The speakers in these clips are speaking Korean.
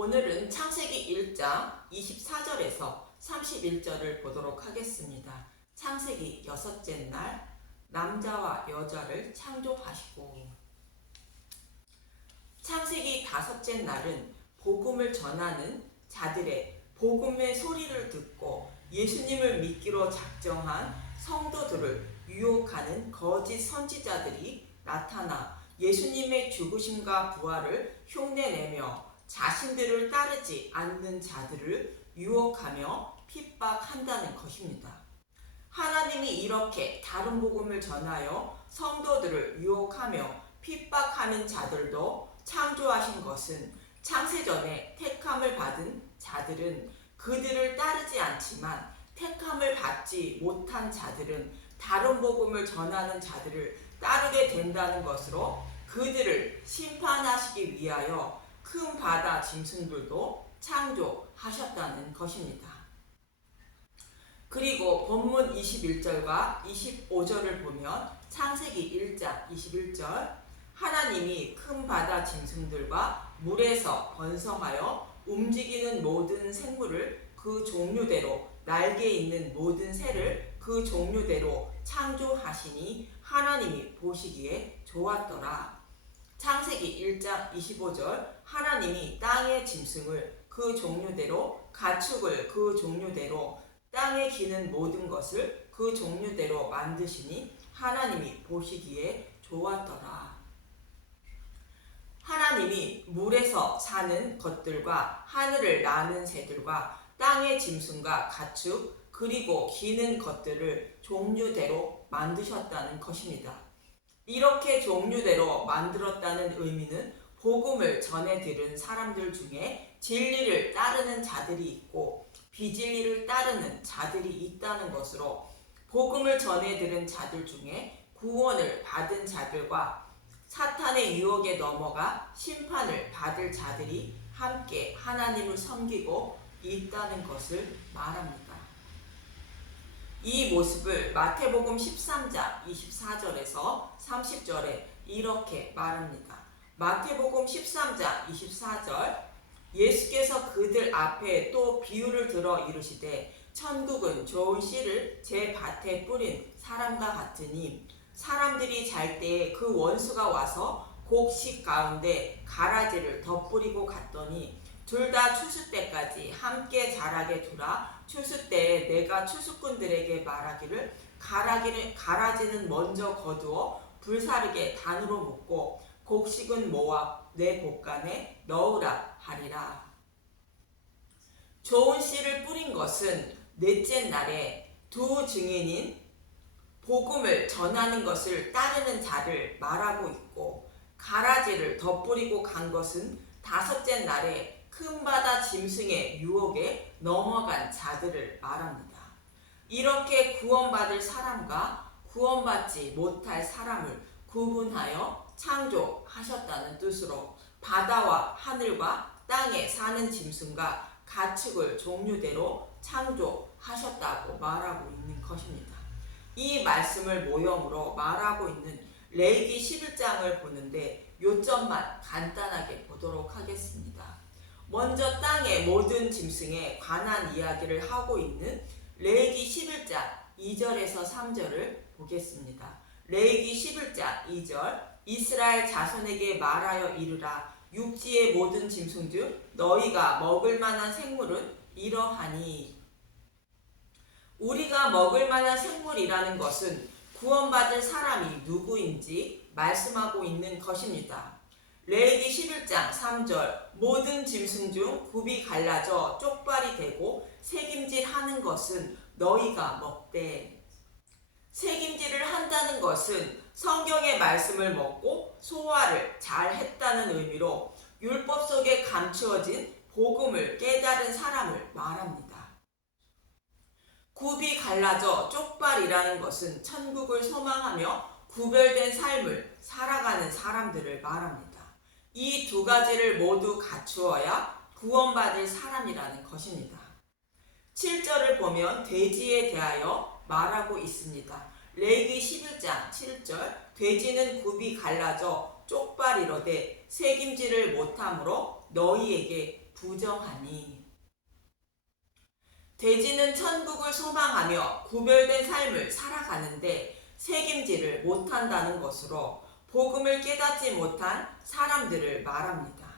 오늘은 창세기 1장 24절에서 31절을 보도록 하겠습니다. 창세기 여섯째 날 남자와 여자를 창조하시고. 창세기 다섯째 날은 복음을 전하는 자들의 복음의 소리를 듣고 예수님을 믿기로 작정한 성도들을 유혹하는 거짓 선지자들이 나타나 예수님의 죽으심과 부활을 흉내내며 자신들을 따르지 않는 자들을 유혹하며 핍박한다는 것입니다. 하나님이 이렇게 다른 복음을 전하여 성도들을 유혹하며 핍박하는 자들도 창조하신 것은 창세전에 택함을 받은 자들은 그들을 따르지 않지만 택함을 받지 못한 자들은 다른 복음을 전하는 자들을 따르게 된다는 것으로 그들을 심판하시기 위하여 큰 바다 짐승들도 창조하셨다는 것입니다. 그리고 본문 21절과 25절을 보면 창세기 1장 21절 하나님이 큰 바다 짐승들과 물에서 번성하여 움직이는 모든 생물을 그 종류대로 날개 있는 모든 새를 그 종류대로 창조하시니 하나님이 보시기에 좋았더라. 창세기 1장 25절 하나님이 땅의 짐승을 그 종류대로 가축을 그 종류대로 땅에 기는 모든 것을 그 종류대로 만드시니 하나님이 보시기에 좋았더라. 하나님이 물에서 사는 것들과 하늘을 나는 새들과 땅의 짐승과 가축 그리고 기는 것들을 종류대로 만드셨다는 것입니다. 이렇게 종류대로 만들었다는 의미는 복음을 전해 들은 사람들 중에 진리를 따르는 자들이 있고 비진리를 따르는 자들이 있다는 것으로 복음을 전해 들은 자들 중에 구원을 받은 자들과 사탄의 유혹에 넘어가 심판을 받을 자들이 함께 하나님을 섬기고 있다는 것을 말합니다. 이 모습을 마태복음 13장 24절에서 30절에 이렇게 말합니다. 마태복음 13장 24절 예수께서 그들 앞에 또 비유를 들어 이르시되 천국은 좋은 씨를 제 밭에 뿌린 사람과 같으니 사람들이 잘 때에 그 원수가 와서 곡식 가운데 가라지를 덧뿌리고 갔더니 둘 다 추수 때까지 함께 자라게 두라. 추수 때에 내가 추수꾼들에게 말하기를 가라지는 먼저 거두어 불사르게 단으로 묶고 곡식은 모아 내 곡간에 넣으라 하리라. 좋은 씨를 뿌린 것은 넷째 날에 두 증인인 복음을 전하는 것을 따르는 자를 말하고 있고 가라지를 덧뿌리고 간 것은 다섯째 날에 큰 바다 짐승의 유혹에 넘어간 자들을 말합니다. 이렇게 구원받을 사람과 구원받지 못할 사람을 구분하여 창조하셨다는 뜻으로 바다와 하늘과 땅에 사는 짐승과 가축을 종류대로 창조하셨다고 말하고 있는 것입니다. 이 말씀을 모형으로 말하고 있는 레위기 11장을 보는데 요점만 간단하게 보도록 하겠습니다. 먼저 땅의 모든 짐승에 관한 이야기를 하고 있는 레위기 11장 2절에서 3절을 보겠습니다. 레위기 11장 2절 이스라엘 자손에게 말하여 이르라. 육지의 모든 짐승 중 너희가 먹을 만한 생물은 이러하니. 우리가 먹을 만한 생물이라는 것은 구원받을 사람이 누구인지 말씀하고 있는 것입니다. 레위기 11장 3절 모든 짐승 중 굽이 갈라져 쪽발이 되고 새김질하는 것은 너희가 먹되. 새김질을 한다는 것은 성경의 말씀을 먹고 소화를 잘 했다는 의미로 율법 속에 감추어진 복음을 깨달은 사람을 말합니다. 굽이 갈라져 쪽발이라는 것은 천국을 소망하며 구별된 삶을 살아가는 사람들을 말합니다. 이 두 가지를 모두 갖추어야 구원받을 사람이라는 것입니다. 7절을 보면 돼지에 대하여 말하고 있습니다. 레위기 11장 7절 돼지는 굽이 갈라져 쪽발이로되 새김질을 못함으로 너희에게 부정하니. 돼지는 천국을 소망하며 구별된 삶을 살아가는데 책임지를 못한다는 것으로 복음을 깨닫지 못한 사람들을 말합니다.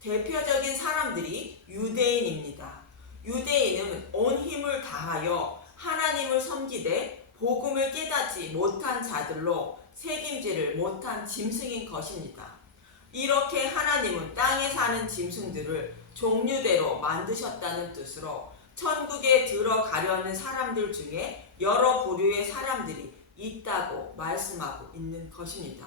대표적인 사람들이 유대인입니다. 유대인은 온 힘을 다하여 하나님을 섬기되 복음을 깨닫지 못한 자들로 책임지를 못한 짐승인 것입니다. 이렇게 하나님은 땅에 사는 짐승들을 종류대로 만드셨다는 뜻으로 천국에 들어가려는 사람들 중에 여러 부류의 사람들이 있다고 말씀하고 있는 것입니다.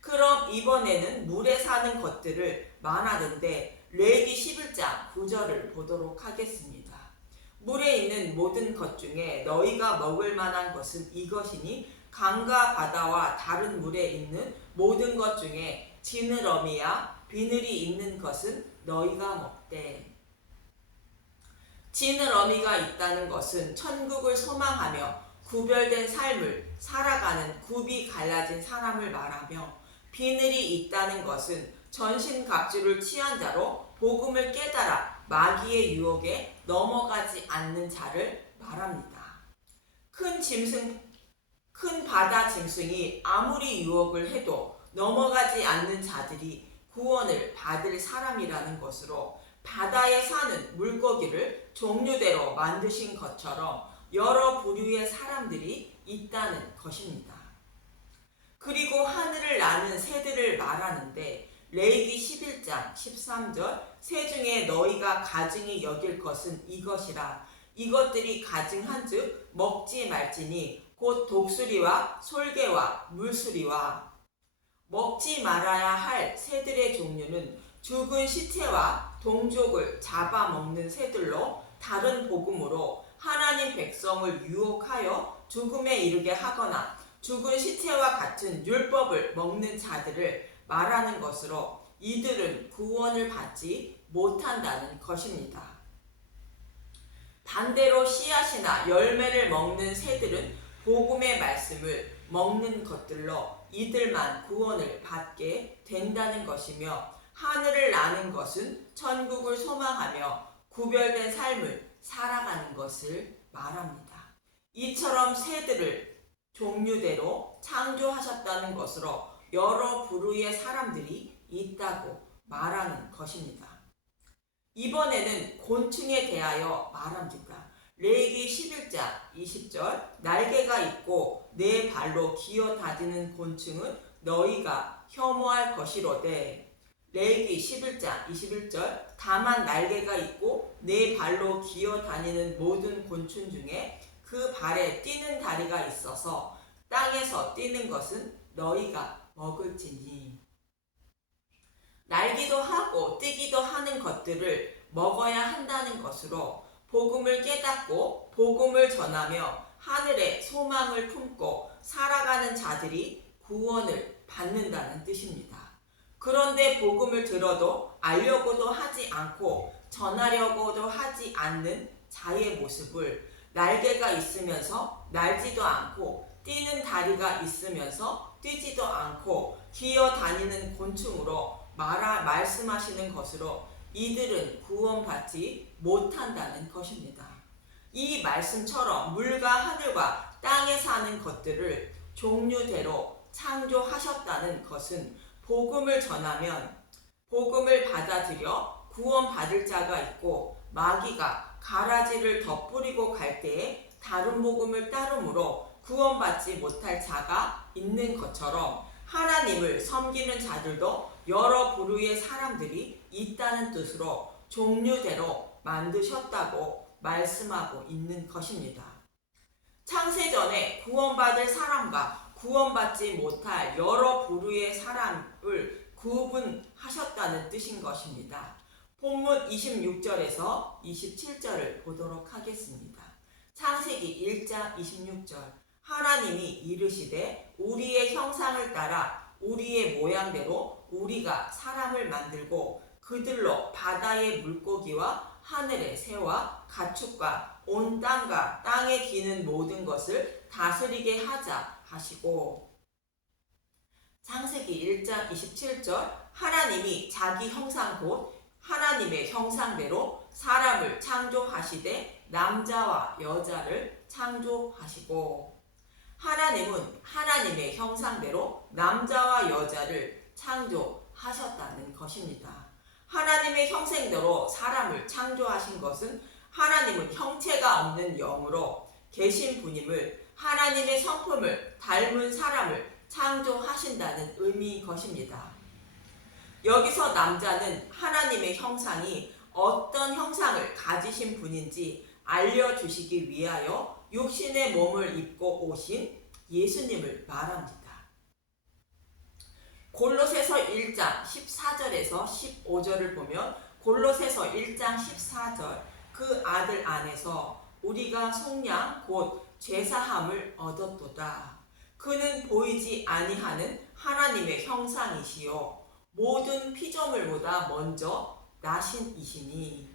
그럼 이번에는 물에 사는 것들을 말하는데 레위기 11장 9절을 보도록 하겠습니다. 물에 있는 모든 것 중에 너희가 먹을 만한 것은 이것이니 강과 바다와 다른 물에 있는 모든 것 중에 지느러미야 비늘이 있는 것은 너희가 먹되. 지느러미가 있다는 것은 천국을 소망하며 구별된 삶을 살아가는 굽이 갈라진 사람을 말하며, 비늘이 있다는 것은 전신갑주를 취한 자로 복음을 깨달아 마귀의 유혹에 넘어가지 않는 자를 말합니다. 큰 바다 짐승이 아무리 유혹을 해도 넘어가지 않는 자들이 구원을 받을 사람이라는 것으로 바다에 사는 물고기를 종류대로 만드신 것처럼 여러 부류의 사람들이 있다는 것입니다. 그리고 하늘을 나는 새들을 말하는데 레위기 11장 13절 새 중에 너희가 가증히 여길 것은 이것이라. 이것들이 가증한즉 먹지 말지니 곧 독수리와 솔개와 물수리와. 먹지 말아야 할 새들의 종류는 죽은 시체와 동족을 잡아먹는 새들로 다른 복음으로 하나님 백성을 유혹하여 죽음에 이르게 하거나 죽은 시체와 같은 율법을 먹는 자들을 말하는 것으로 이들은 구원을 받지 못한다는 것입니다. 반대로 씨앗이나 열매를 먹는 새들은 복음의 말씀을 먹는 것들로 이들만 구원을 받게 된다는 것이며, 하늘을 나는 것은 천국을 소망하며 구별된 삶을 살아가는 것을 말합니다. 이처럼 새들을 종류대로 창조하셨다는 것으로 여러 부류의 사람들이 있다고 말하는 것입니다. 이번에는 곤충에 대하여 말합니다. 레위기 11장 20절 날개가 있고 네 발로 기어 다니는 곤충은 너희가 혐오할 것이로되. 레위기 11장 21절 다만 날개가 있고 네 발로 기어 다니는 모든 곤충 중에 그 발에 뛰는 다리가 있어서 땅에서 뛰는 것은 너희가 먹을지니. 날기도 하고 뛰기도 하는 것들을 먹어야 한다는 것으로 복음을 깨닫고 복음을 전하며 하늘의 소망을 품고 살아가는 자들이 구원을 받는다는 뜻입니다. 그런데 복음을 들어도 알려고도 하지 않고 전하려고도 하지 않는 자의 모습을 날개가 있으면서 날지도 않고 뛰는 다리가 있으면서 뛰지도 않고 기어 다니는 곤충으로 말씀하시는 것으로 이들은 구원받지 못한다는 것입니다. 이 말씀처럼 물과 하늘과 땅에 사는 것들을 종류대로 창조하셨다는 것은 복음을 전하면 복음을 받아들여 구원받을 자가 있고 마귀가 가라지를 덧뿌리고 갈 때에 다른 복음을 따름으로 구원받지 못할 자가 있는 것처럼 하나님을 섬기는 자들도 여러 부류의 사람들이 있다는 뜻으로 종류대로 만드셨다고 말씀하고 있는 것입니다. 창세전에 구원받을 사람과 구원받지 못할 여러 부류의 사람을 구분하셨다는 뜻인 것입니다. 본문 26절에서 27절을 보도록 하겠습니다. 창세기 1장 26절 하나님이 이르시되 우리의 형상을 따라 우리의 모양대로 우리가 사람을 만들고 그들로 바다의 물고기와 하늘의 새와 가축과 온 땅과 땅에 기는 모든 것을 다스리게 하자 하시고. 창세기 1장 27절 하나님이 자기 형상 곧 하나님의 형상대로 사람을 창조하시되 남자와 여자를 창조하시고, 하나님은 하나님의 형상대로 남자와 여자를 창조하셨다는 것입니다. 하나님의 형상대로 사람을 창조하신 것은 하나님은 형체가 없는 영으로 계신 분임을, 하나님의 성품을 닮은 사람을 창조하신다는 의미인 것입니다. 여기서 남자는 하나님의 형상이 어떤 형상을 가지신 분인지 알려주시기 위하여 육신의 몸을 입고 오신 예수님을 말합니다. 골로새서 1장 14절에서 15절을 보면, 골로새서 1장 14절, 그 아들 안에서 우리가 속량 곧 죄사함을 얻었도다. 그는 보이지 아니하는 하나님의 형상이시요 모든 피조물보다 먼저 나신 이시니,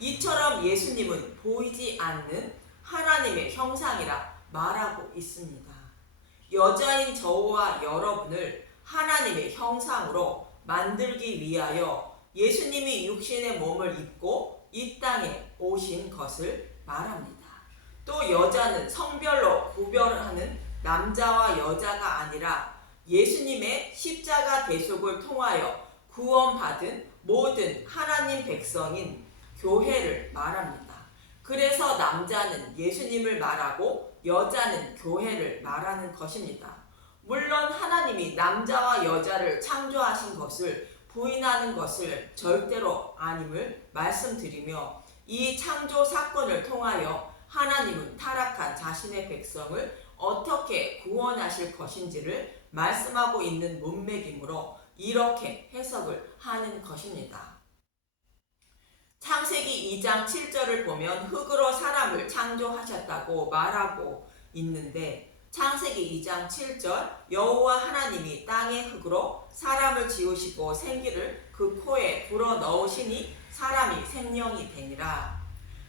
이처럼 예수님은 보이지 않는 하나님의 형상이라 말하고 있습니다. 여자인 저와 여러분을 하나님의 형상으로 만들기 위하여 예수님이 육신의 몸을 입고 이 땅에 오신 것을 말합니다. 또 여자는 성별로 구별하는 남자와 여자가 아니라 예수님의 십자가 대속을 통하여 구원받은 모든 하나님 백성인 교회를 말합니다. 그래서 남자는 예수님을 말하고 여자는 교회를 말하는 것입니다. 물론 하나님이 남자와 여자를 창조하신 것을 부인하는 것을 절대로 아님을 말씀드리며, 이 창조 사건을 통하여 하나님은 타락한 자신의 백성을 어떻게 구원하실 것인지를 말씀하고 있는 문맥이므로 이렇게 해석을 하는 것입니다. 창세기 2장 7절을 보면 흙으로 사람을 창조하셨다고 말하고 있는데, 창세기 2장 7절, 여호와 하나님이 땅의 흙으로 사람을 지으시고 생기를 그 코에 불어 넣으시니 사람이 생명이 되니라.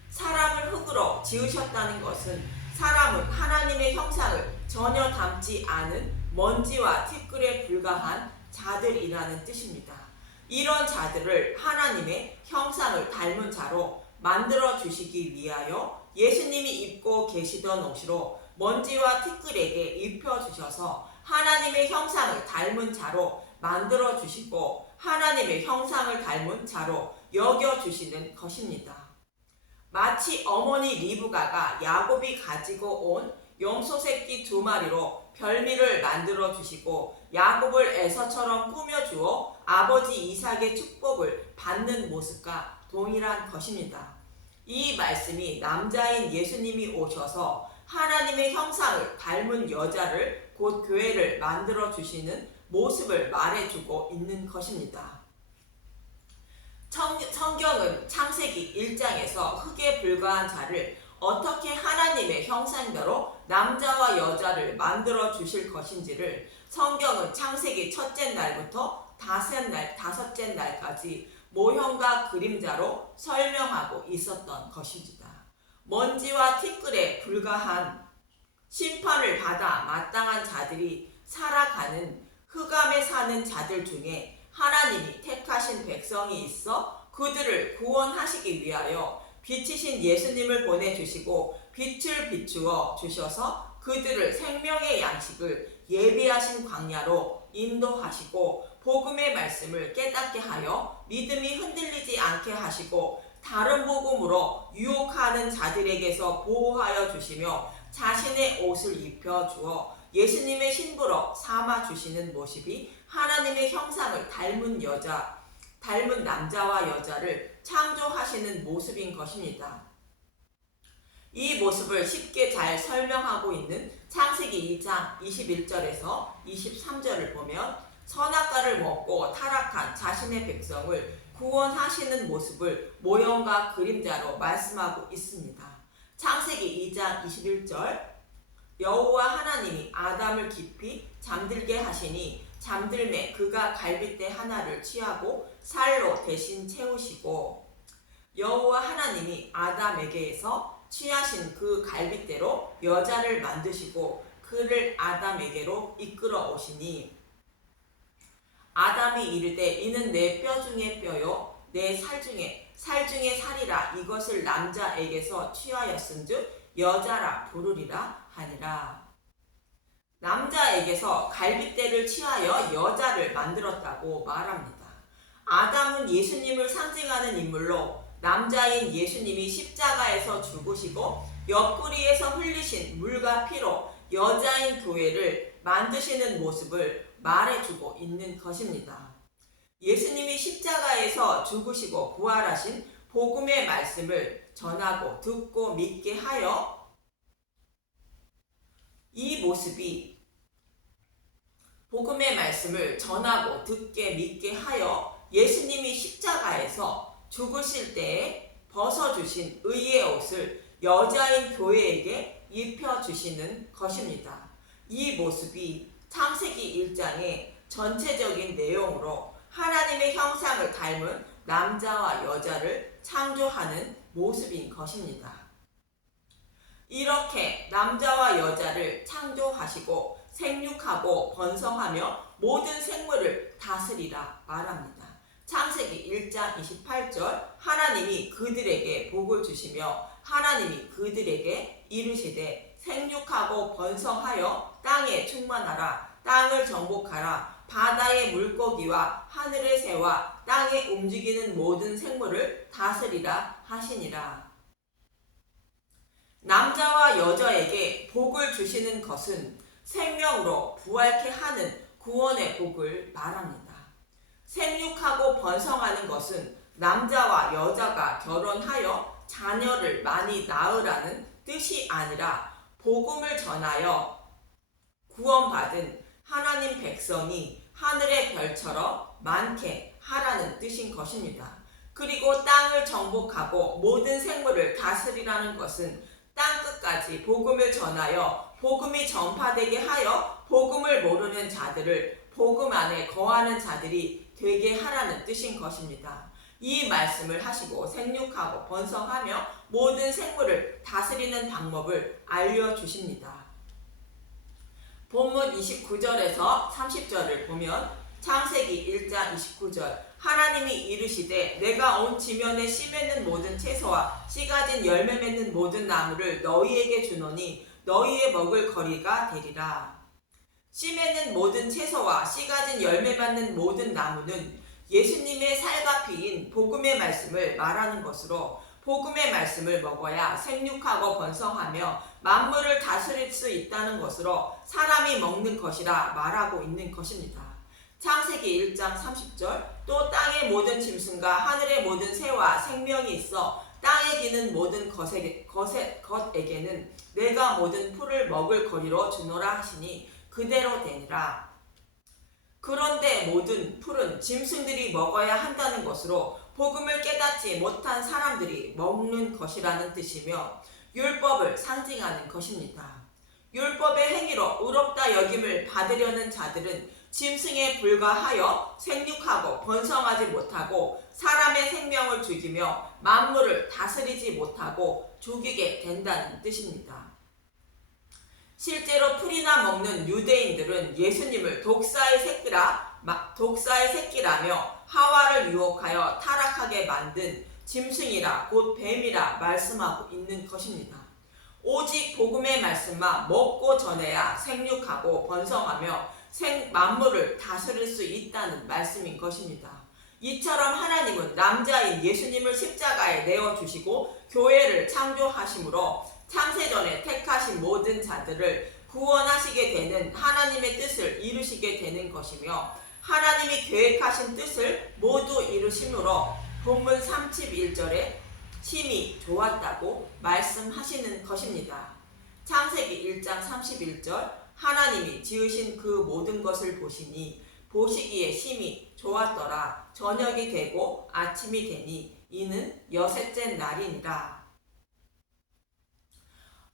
사람을 흙으로 지으셨다는 것은 사람은 하나님의 형상을 전혀 담지 않은 먼지와 티끌에 불과한 자들이라는 뜻입니다. 이런 자들을 하나님의 형상을 닮은 자로 만들어 주시기 위하여 예수님이 입고 계시던 옷으로 먼지와 티끌에게 입혀주셔서 하나님의 형상을 닮은 자로 만들어 주시고 하나님의 형상을 닮은 자로 여겨주시는 것입니다. 마치 어머니 리브가가 야곱이 가지고 온 염소 새끼 2마리로 별미를 만들어 주시고 야곱을 에서처럼 꾸며주어 아버지 이삭의 축복을 받는 모습과 동일한 것입니다. 이 말씀이 남자인 예수님이 오셔서 하나님의 형상을 닮은 여자를 곧 교회를 만들어 주시는 모습을 말해주고 있는 것입니다. 성경은 창세기 1장에서 흙에 불과한 자를 어떻게 하나님의 형상대로 남자와 여자를 만들어 주실 것인지를 성경은 창세기 첫째 날부터 다섯째 날까지 모형과 그림자로 설명하고 있었던 것입니다. 먼지와 티끌에 불과한 심판을 받아 마땅한 자들이 살아가는 흑암에 사는 자들 중에 하나님이 택하신 백성이 있어 그들을 구원하시기 위하여 빛이신 예수님을 보내주시고 빛을 비추어 주셔서 그들을 생명의 양식을 예비하신 광야로 인도하시고 복음의 말씀을 깨닫게 하여 믿음이 흔들리지 않게 하시고 다른 복음으로 유혹하는 자들에게서 보호하여 주시며 자신의 옷을 입혀 주어 예수님의 신부로 삼아 주시는 모습이 하나님의 형상을 닮은 남자와 여자를 창조하시는 모습인 것입니다. 이 모습을 쉽게 잘 설명하고 있는 창세기 2장 21절에서 23절을 보면 선악과를 먹고 타락한 자신의 백성을 구원하시는 모습을 모형과 그림자로 말씀하고 있습니다. 창세기 2장 21절, 여호와 하나님이 아담을 깊이 잠들게 하시니 잠들매 그가 갈빗대 하나를 취하고 살로 대신 채우시고, 여호와 하나님이 아담에게서 취하신 그 갈빗대로 여자를 만드시고 그를 아담에게로 이끌어 오시니, 아담이 이르되 이는 내 뼈 중에 뼈요 내 살 중에 살이라 이것을 남자에게서 취하였은즉 여자라 부르리라 하니라. 남자에게서 갈빗대를 취하여 여자를 만들었다고 말합니다. 아담은 예수님을 상징하는 인물로 남자인 예수님이 십자가에서 죽으시고 옆구리에서 흘리신 물과 피로 여자인 교회를 만드시는 모습을 말해주고 있는 것입니다. 예수님이 십자가에서 죽으시고 부활하신 복음의 말씀을 전하고 듣고 믿게 하여 이 모습이 복음의 말씀을 전하고 듣게 믿게 하여 예수님이 십자가에서 죽으실 때에 벗어주신 의의 옷을 여자인 교회에게 입혀주시는 것입니다. 이 모습이 창세기 1장의 전체적인 내용으로 하나님의 형상을 닮은 남자와 여자를 창조하는 모습인 것입니다. 이렇게 남자와 여자를 창조하시고 생육하고 번성하며 모든 생물을 다스리라 말합니다. 창세기 1장 28절 하나님이 그들에게 복을 주시며 하나님이 그들에게 이르시되 생육하고 번성하여 땅에 충만하라 땅을 정복하라 바다의 물고기와 하늘의 새와 땅에 움직이는 모든 생물을 다스리라 하시니라. 남자와 여자에게 복을 주시는 것은 생명으로 부활케 하는 구원의 복을 말합니다. 생육하고 번성하는 것은 남자와 여자가 결혼하여 자녀를 많이 낳으라는 뜻이 아니라 복음을 전하여 구원받은 하나님 백성이 하늘의 별처럼 많게 하라는 뜻인 것입니다. 그리고 땅을 정복하고 모든 생물을 다스리라는 것은 땅끝까지 복음을 전하여 복음이 전파되게 하여 복음을 모르는 자들을 복음 안에 거하는 자들이 되게 하라는 뜻인 것입니다. 이 말씀을 하시고 생육하고 번성하며 모든 생물을 다스리는 방법을 알려주십니다. 본문 29절에서 30절을 보면 창세기 1장 29절 하나님이 이르시되 내가 온 지면에 씨 맺는 모든 채소와 씨 가진 열매 맺는 모든 나무를 너희에게 주노니 너희의 먹을 거리가 되리라. 씨 맺는 모든 채소와 씨 가진 열매 맺는 모든 나무는 예수님의 살과 피인 복음의 말씀을 말하는 것으로 복음의 말씀을 먹어야 생육하고 번성하며 만물을 다스릴 수 있다는 것으로 사람이 먹는 것이라 말하고 있는 것입니다. 창세기 1장 30절 또 땅의 모든 짐승과 하늘의 모든 새와 생명이 있어 땅에 기는 모든 것에게는 내가 모든 풀을 먹을 거리로 주노라 하시니 그대로 되니라. 그런데 모든 풀은 짐승들이 먹어야 한다는 것으로 복음을 깨닫지 못한 사람들이 먹는 것이라는 뜻이며 율법을 상징하는 것입니다. 율법의 행위로 의롭다 여김을 받으려는 자들은 짐승에 불과하여 생육하고 번성하지 못하고 사람의 생명을 죽이며 만물을 다스리지 못하고 죽이게 된다는 뜻입니다. 실제로 풀이나 먹는 유대인들은 예수님을 독사의 새끼라며 하와를 유혹하여 타락하게 만든 짐승이라 곧 뱀이라 말씀하고 있는 것입니다. 오직 복음의 말씀만 먹고 전해야 생육하고 번성하며 만물을 다스릴 수 있다는 말씀인 것입니다. 이처럼 하나님은 남자인 예수님을 십자가에 내어주시고 교회를 창조하심으로 창세전에 택하신 모든 자들을 구원하시게 되는 하나님의 뜻을 이루시게 되는 것이며 하나님이 계획하신 뜻을 모두 이루심으로 본문 31절에 심히 좋았다고 말씀하시는 것입니다. 창세기 1장 31절 하나님이 지으신 그 모든 것을 보시니 보시기에 심히 좋았더라. 저녁이 되고 아침이 되니 이는 여섯째 날이니라.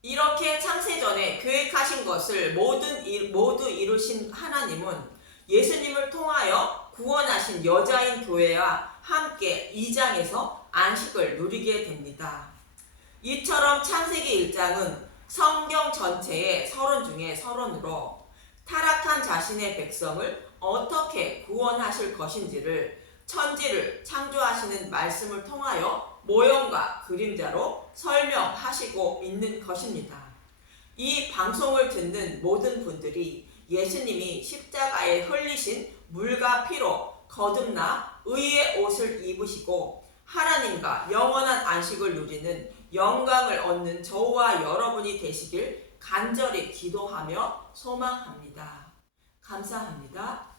이렇게 창세전에 계획하신 것을 모두 이루신 하나님은 예수님을 통하여 구원하신 여자인 교회와 함께 이 장에서 안식을 누리게 됩니다. 이처럼 창세기 1장은 성경 전체의 서론 중에 서론으로 타락한 자신의 백성을 어떻게 구원하실 것인지를 천지를 창조하시는 말씀을 통하여 모형과 그림자로 설명하시고 있는 것입니다. 이 방송을 듣는 모든 분들이 예수님이 십자가에 흘리신 물과 피로 거듭나 의의 옷을 입으시고 하나님과 영원한 안식을 누리는 영광을 얻는 저와 여러분이 되시길 간절히 기도하며 소망합니다. 감사합니다.